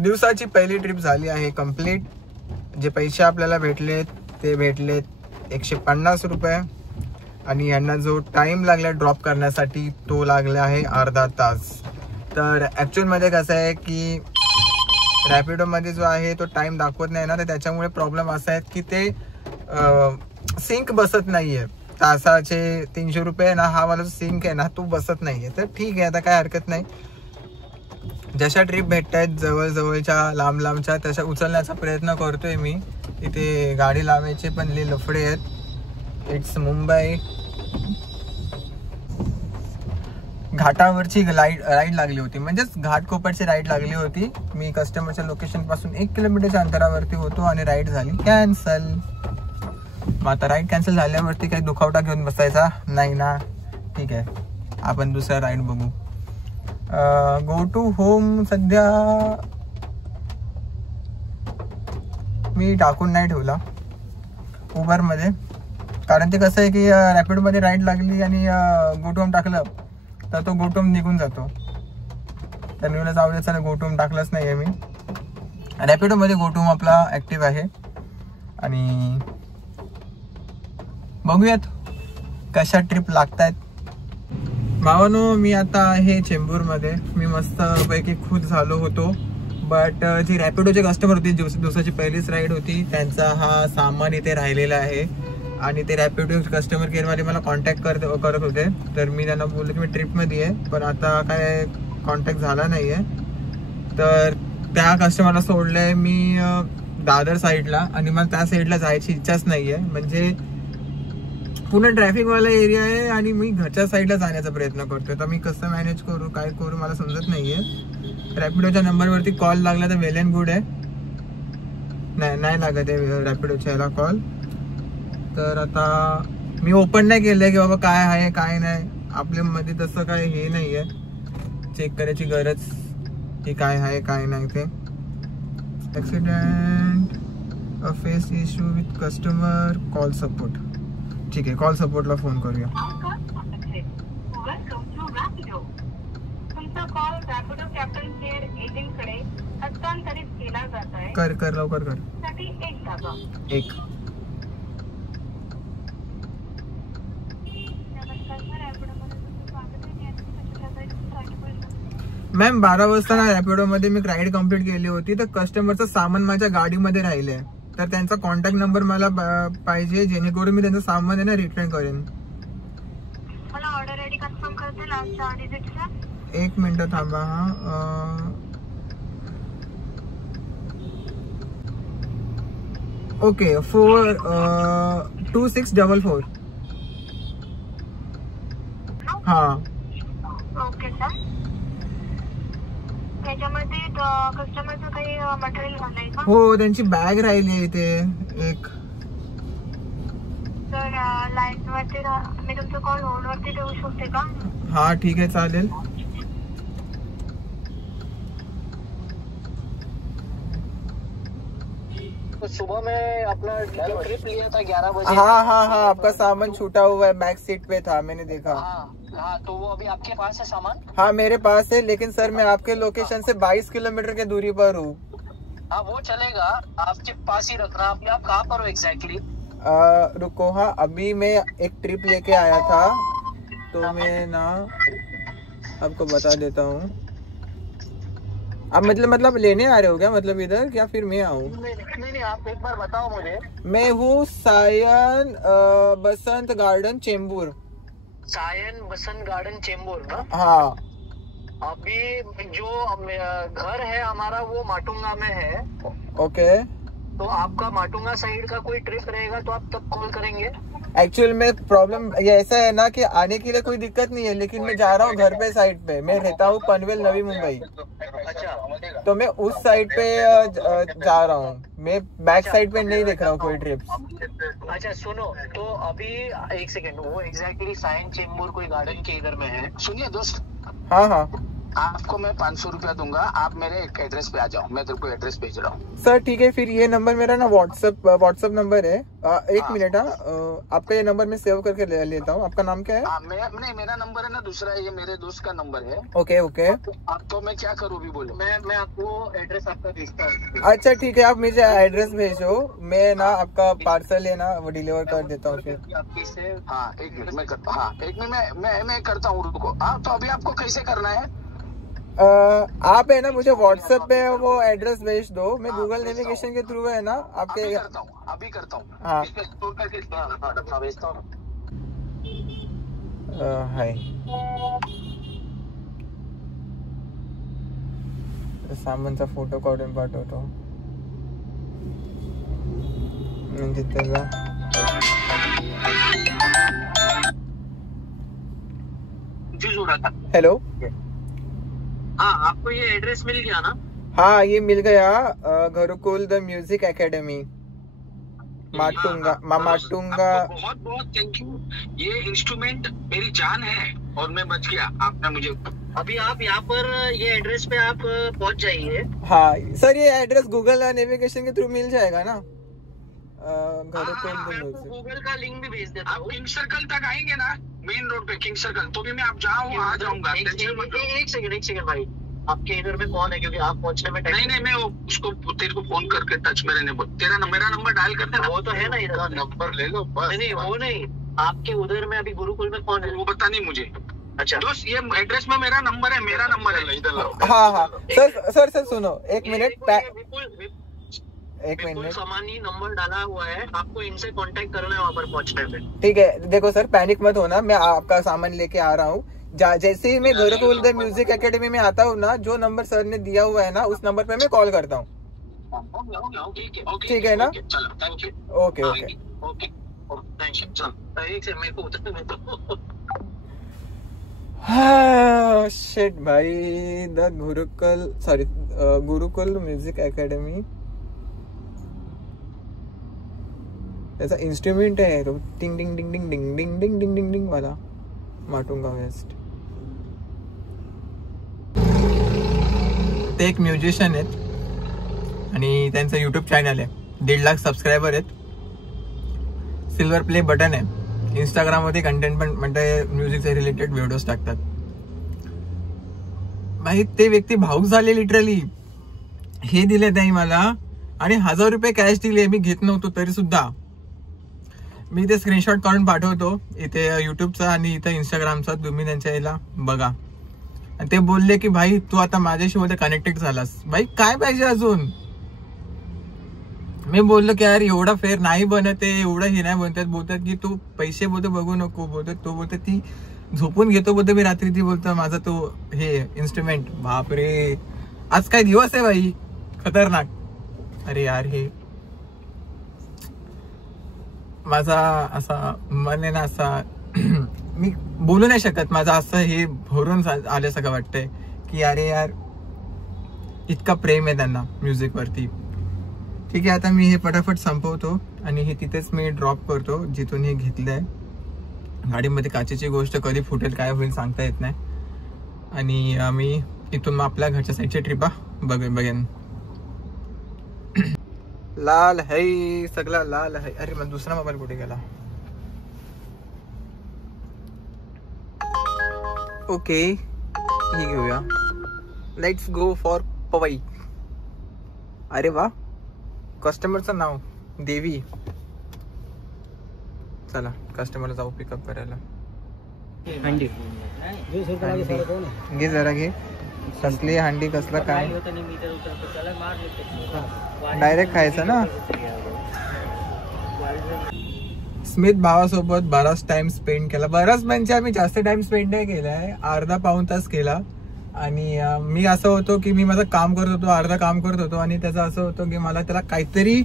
दिवसाची पहिली ट्रिप झाली आहे कंप्लीट. जे पैसे आपल्याला भेटलेत ते भेटलेत 150 रुपये आणि यांना जो टाइम लागला ड्रॉप करण्यासाठी तो लागला आहे अर्धा तास. तर ॲक्च्युअलमध्ये कसं आहे की रॅपिडोमध्ये जो आहे तो टाइम दाखवत नाही ना, तर त्याच्यामुळे प्रॉब्लेम असा आहे की ते सिंक बसत नाही आहे. तासाचे 300 रुपये ना, हा वाला जो सिंक आहे ना तो बसत नाही आहे. तर ठीक आहे, आता काय हरकत नाही. जशा ट्रिप भेटत आहेत जवळजवळच्या लांब लांबच्या तशा उचलण्याचा प्रयत्न करतोय मी. इथे गाडी लावायचे पण लफडे आहेत. इट्स मुंबई. घाटावरची राईड लागली होती, म्हणजेच घाटकोपरची राईड लागली होती. मी कस्टमरच्या लोकेशन पासून 1 किलोमीटरच्या अंतरावरती होतो आणि राईड झाली कॅन्सल. मग आता राईड कॅन्सल झाल्यावरती काही दुखावटा घेऊन बसायचा नाही ना. ठीक आहे, आपण दुसरा राईड बघू. गो टू होम सध्या मी टाकून नाही ठेवला उबरमध्ये, कारण ते कसं आहे की रॅपिडोमध्ये राईड लागली आणि गो टू होम टाकलं तर तो गो टू होम निघून जातो. तर मी मला जाऊ द्यायचं, गो टू होम टाकलंच नाही आहे मी. रॅपिडोमध्ये गो टू होम आपला ॲक्टिव्ह आहे आणि बघूयात कशा ट्रिप लागतायत. भावानो, मी आता आहे चेंबूरमध्ये. मी मस्तपैकी खुश झालो होतो. बट जी रॅपिडोचे कस्टमर होती, दिवसाची पहिलीच राईड होती, त्यांचा हा सामान इथे राहिलेला आहे आणि ते रॅपिडो कस्टमर केअरवाले मला कॉन्टॅक्ट करत होते. तर मी त्यांना बोललो की मी ट्रिपमध्ये आहे, पण आता काय कॉन्टॅक्ट झाला नाही आहे. तर त्या कस्टमरला सोडलं आहे मी दादर साईडला आणि मला त्या साईडला जायची इच्छाच नाही आहे. म्हणजे पूर्ण ट्रॅफिकवाला एरिया आहे आणि मी घरच्या साईडला जाण्याचा प्रयत्न करतोय. तर मी कसं मॅनेज करू, काय करू मला समजत नाही आहे. रॅपिडोच्या नंबरवरती कॉल लागला तर वेल अँड गुड आहे. नाही लागत आहे रॅपिडोच्या याला कॉल. तर आता मी ओपन नाही केलं आहे की बाबा काय आहे काय नाही. आपल्यामध्ये तसं काय हे नाही आहे चेक करायची गरज की काय आहे काय नाही. ते accident a face issue with customer call support. ठीक आहे, कॉल सपोर्टला फोन करूया. कर लवकर कर. एक मॅम 12 वाजता ना रॅपिडोमध्ये मी राईड कंप्लीट केली होती. तर कस्टमरचं सामान माझ्या गाडीमध्ये राहिले आहे. तर त्यांचा कॉन्टॅक्ट नंबर मला पाहिजे, जेणेकरून मी त्यांचं सामान आहे ना रिटर्न करेन. मला ऑर्डर आयडी कन्फर्म करते लास्ट 4 डिजिटचा. 1 मिनिट थांबा. ओके 2644. हा ओके सर. त्याच्यामध्ये कस्टमरचं काही मटेरियल झालंय का? हो, त्यांची बॅग राहिली आहे इथे एक. सर लाईन वरती मी तुमचा कॉल होल्ड वरती ठेवू शकते का? हा ठीक आहे, चालेल. तो सुबह में अपना ट्रिप लिया था 11 बजे. हाँ, आपका सामान छूटा हुआ है, बैक सीट पे था, मैंने देखा. हाँ, तो वो अभी आपके पास है सामान? हाँ मेरे पास है, लेकिन सर मैं आपके लोकेशन से 22 किलोमीटर की दूरी पर हूँ. हाँ वो चलेगा, आपके पास ही रखना. आप कहाँ पर हो एग्जैक्टली? रुको. हाँ, अभी मैं एक ट्रिप लेके आया था, तो मैं ना आपको बता देता हूँ. आप मतलब लेने आ रहे हो क्या, मतलब इधर, क्या फिर मैं आऊँ? नहीं, आप एक बार बताओ मुझे. मैं हूँ सायन बसंत गार्डन चेंबूर. सायन बसंत गार्डन चेंबूर ना? हाँ. अभी जो घर है हमारा वो माटुंगा में है. ओके. तो आपका माटुंगा साइड का कोई ट्रिप रहेगा तो आप तब कॉल करेंगे. एक्चुअल में प्रॉब्लम ये ऐसा है ना कि आने के लिए कोई दिक्कत नहीं है, लेकिन मैं जा रहा हूँ घर पे साइड पे. मैं रहता हूँ पनवेल नवी मुंबई. अच्छा. तो मैं उस साइड पे जा रहा हूँ. मैं बैक साइड पे नहीं देख रहा हूँ कोई ट्रिप्स. अच्छा सुनो, तो अभी 1 सेकंड, वो एग्जैक्टली सायन चेंबूर कोई गार्डन के इधर में है. सुनिए दोस्त. हाँ. आपको मैं 500 रुपया दूंगा, आप मेरे एड्रेस पे आ जाओ, मैं तेरे को एड्रेस भेज रहा हूँ। सर ठीक है, फिर ये नंबर मेरा ना व्हाट्सएप नंबर है। एक मिनट, आपका ये नंबर मैं सेव करके लेता हूँ। आपका नाम क्या है? नहीं, मेरा नंबर है ना दूसरा, ये मेरे दोस्त का नंबर है। Okay okay. अब तो मैं क्या करूँ भी बोलो। मैं आपको एड्रेस आपका भेजता हूँ। अच्छा ठीक है, आप मुझे एड्रेस भेजो, मैं ना आपका पार्सल है ना वो डिलीवर कर देता हूँ फिर। हाँ एक मिनट मैं करता हूँ, एक मिनट मैं करता हूँ रुको। हाँ तो अभी आपको कैसे करना है? आप है ना मुझे व्हाट्सएप पे वो एड्रेस भेज दो, मैं गूगल नेविगेशन के थ्रू है ना आपके अभी करता हूँ। हाँ भेजता हूँ। हाय, सामानचा फोटो काढून पाठवतो म्हणजे त्याचा हेलो। हाँ, आपको ये एड्रेस मिल गया ना? हाँ ये mill Gaya, Gurukul the music academy Matunga. बहुत बहुत थैंक यू। ये इंस्ट्रूमेंट मेरी जान है और मैं बच गया, आपने मुझे। अभी आप यहाँ पर ये एड्रेस पे आप पहुँच जाइए। हाँ सर, ये एड्रेस गूगल नेविगेशन के थ्रू मिल जाएगा ना? गूगल का लिंक भी भेज देता हूँ। किंग सर्कल तक आएंगे ना, मेन रोड पे किंग सर्कल, तो भी मैं आप जाऊँ आ जाऊंगा। एक सेकंड भाई, आपके इधर में कौन है? क्योंकि आप पहुंचने में नहीं मैं उसको तेरे को फोन करके टच में रहने बोल। मेरा नंबर डायल कर देना। वो तो है ना, इधर नंबर ले लो बस। नहीं वो नहीं, आपके उधर में अभी गुरुकुल में कौन है वो बता नहीं मुझे। अच्छा दोस्त, ये एड्रेस में मेरा नंबर है, इधर लो। हाँ सर सुनो एक मिनट, एक मिनट। सामान्य नंबर डाला हुआ है, आपको इनसे कांटेक्ट करना है वहाँ पर पहुँचने पे। ठीक है, देखो सर पैनिक मत होना, मैं आपका सामान लेके आ रहा हूँ। जैसे ही मैं गुरुकुल द म्यूजिक एकेडमी में आता हूँ ना, जो नंबर सर ने दिया हुआ है ना उस नंबर पे मैं कॉल करता हूँ। ठीक है ना? Okay okay. शिट भाई, द गुरुकुल म्यूजिक एकेडमी ऐसा इंस्ट्रूमेंट है तो टिंग टिंग टिंग टिंग टिंग टिंग टिंग टिंग टिंग टिंग वाला माटुंगा वेस्ट। ते एक म्युझिशियन आहेत आणि त्यांचं यूट्यूब चॅनल आहे, 1.5 लाख सबस्क्रायबर आहेत, सिल्वर प्ले बटन आहे, इंस्टाग्राम मध्ये कंटेंट पण म्हणजे म्युझिकचे रिलेटेड व्हिडिओज टाकतात। भाई ते व्यक्ती भाऊक झाले लिटरली, हे दिले त्यांनी मला आणि 1000 रुपये कॅश दिले, मी घेत नव्हतो तरी सुद्धा। मी ते स्क्रीनशॉट काढून पाठवतो इथे युट्यूबचा आणि इथे इंस्टाग्रामचा, तुम्ही त्यांच्या याला बघा। आणि ते बोलले की भाई तू आता माझ्याशी मध्ये कनेक्टेड झालास, भाई काय पाहिजे अजून? मी बोललो की यार एवढा फेअर नाही बनत आहे, एवढं हे नाही बनतात, बोलतात की तू पैसे बोलतो बघू नको, बोलतो तो बोलतो ती झोपून घेतो, बोलतो मी रात्री, ती बोलतो माझा तो हे इन्स्ट्रुमेंट। बापरे, आज काय दिवस आहे भाई, खतरनाक। अरे यार हे माझा असा मन आहे ना, असा मी बोलू नाही शकत, माझा असं हे भरून आल्यासारखं वाटतंय की अरे यार इतका प्रेम आहे त्यांना म्युझिक वरती। ठीक आहे, आता मी हे फटाफट संपवतो आणि हे तिथेच मी ड्रॉप करतो जिथून हे घेतलंय। गाडीमध्ये काचेची गोष्ट कधी फुटेल काय होईल सांगता येत नाही, आणि मी इथून मग आपल्या घरच्या साईडची ट्रिपा बघेन। लाल है सगळा लाल है। अरे मग दुसरा मोबाईल कुठे गेला? ओके हे घेऊया, लेट्स गो फॉर पवई। अरे वा, कस्टमरचं नाव देवी। चला कस्टमरला जाऊ पिकअप करायला। हंडी घे जरा, घे कसली हंडी, कसला काय, डायरेक्ट खायचं ना। स्मित भावासोबत बराच टाइम स्पेंड केला, बराच म्हणजे आम्ही जास्त टाइम स्पेंड नाही केलाय, अर्धा पाऊण तास केला। आणि मी असं होतो की मी माझं काम करत होतो, अर्धा काम करत होतो, आणि त्याचं असं होतं की मला त्याला काहीतरी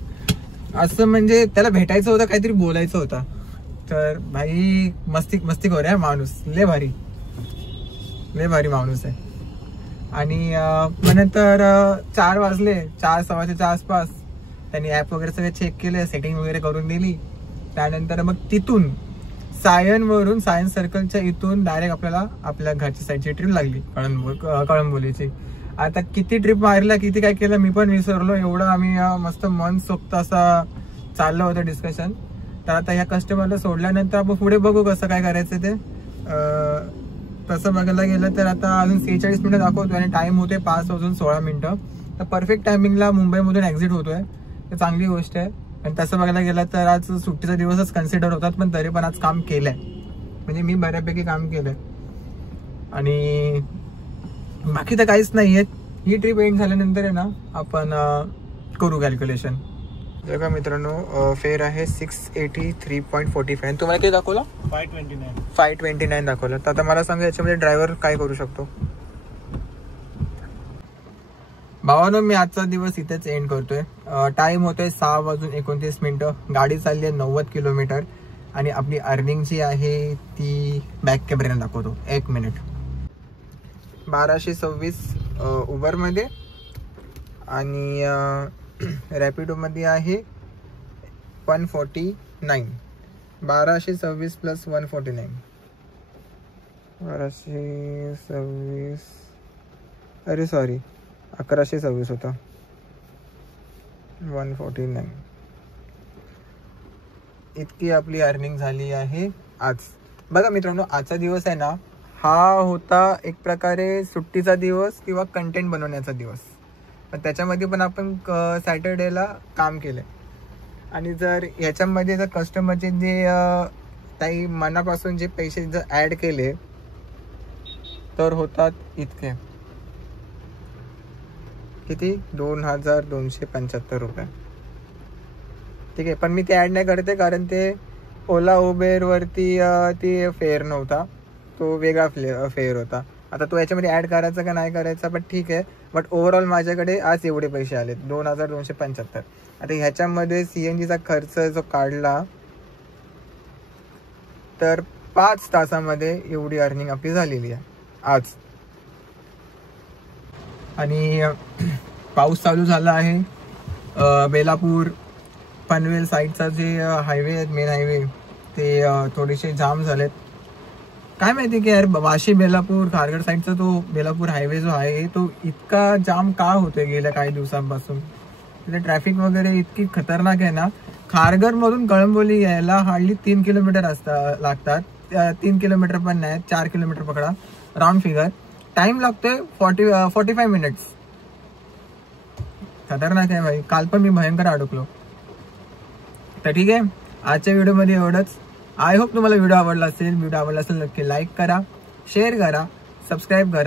असं म्हणजे त्याला भेटायचं होतं, काहीतरी बोलायचं होतं। तर भाई मस्ती खोर आहे माणूस, लय भारी माणूस आहे। आणि नंतर 4 वाजले, 4 सव्वाच्या आसपास त्यांनी ऍप वगैरे सगळे चेक केले, सेटिंग वगैरे करून दिली। त्यानंतर मग तिथून सायनवरून सायन्स सर्कलच्या इथून डायरेक्ट आपल्याला आपल्या घरच्या साईडची ट्रिप लागली कळंबोलीची. आता किती ट्रिप मारल्या किती काय केलं मी पण विसरलो. एवढं आम्ही मस्त मन सोक्त असा चाललं होतं डिस्कशन. तर आता ह्या कस्टमरला सोडल्यानंतर आपण पुढे बघू कसं काय करायचं ते. तसं बघायला गेलं तर आता अजून 46 मिनिटं दाखवतोय आणि टाइम होतोय 5:16. तर परफेक्ट टायमिंगला मुंबईमधून एक्झिट होतोय, तर चांगली गोष्ट आहे. आणि तसं बघायला गेलं तर आज सुट्टीचा दिवसच कन्सिडर होतात, पण तरी पण आज काम केलंय, म्हणजे मी बऱ्यापैकी काम केलंय. आणि बाकी तर काहीच नाहीये. ही ट्रिप एंड झाल्यानंतर आहे ना आपण करू कॅल्क्युलेशन. बघा मित्रांनो, फेअर आहे 683.45. तुम्हाला किती दाखवलं? 529 दाखवलं. तर आता मला सांगा याच्यामध्ये ड्रायव्हर काय करू शकतो. भावानो, मी आजचा दिवस इथेच एंड करतोय. टाइम होतोय 6:29. गाडी चालली आहे 90 किलोमीटर आणि आपली अर्निंग जी आहे ती बॅक कॅमेऱ्याने दाखवतो. 1 मिनिट. 1226 उबरमध्ये आणि रॅपिडोमध्ये आहे 149. 1226 प्लस 149. 1226, अरे सॉरी 1126 होता. 149 इतकी आपली अर्निंग झाली आहे आज. बघा मित्रांनो, आजचा दिवस आहे ना, हा होता एक प्रकारे सुट्टीचा दिवस किंवा कंटेंट बनवण्याचा दिवस. पण त्याच्यामध्ये पण आपण सॅटर्डेला काम केलंय. आणि जर ह्याच्यामध्ये जर कस्टमरचे जे काही मनापासून जे पैसे जर ॲड केले तर होतात इतके, किती, 2275 रुपये. ठीक आहे. पण मी ते ॲड नाही करते कारण ते ओला उबेरवरती ती फेअर नव्हता, तो वेगळा फेअर होता. आता तो याच्यामध्ये ॲड करायचा का नाही करायचा पण ठीक आहे. बट ओव्हरऑल माझ्याकडे आज एवढे पैसे आले 2275. आता ह्याच्यामध्ये CNGचा खर्च जो काढला तर 5 तासामध्ये एवढी अर्निंग आपली झालेली आहे आज. आणि पाऊस चालू झाला आहे. बेलापूर पनवेल साईडचा जे हायवे आहेत, मेन हायवे, ते थोडेसे जाम झालेत. काय माहिती की यार, वाशी बेलापूर खारघर साईडचा तो बेलापूर हायवे जो आहे तो इतका जाम का होतोय गेल्या काही दिवसांपासून. तिथे ट्रॅफिक वगैरे इतकी खतरनाक आहे ना. खारघरमधून कळंबोली यायला हार्डली 3 किलोमीटर लागतात. 3 किलोमीटर पण नाही, 4 किलोमीटर पकडा राऊंड फिगर. टाइम लागतोय 45 मिनिट्स. खतरनाक आहे भाई. काल पण मी भयंकर अडकलो. तर ठीक आहे, आजच्या व्हिडिओमध्ये एवढंच. आय होप तुम्हाला व्हिडिओ आवडला असेल. व्हिडिओ आवडला असेल नक्की लाईक करा, शेअर करा, सबस्क्राईब करा.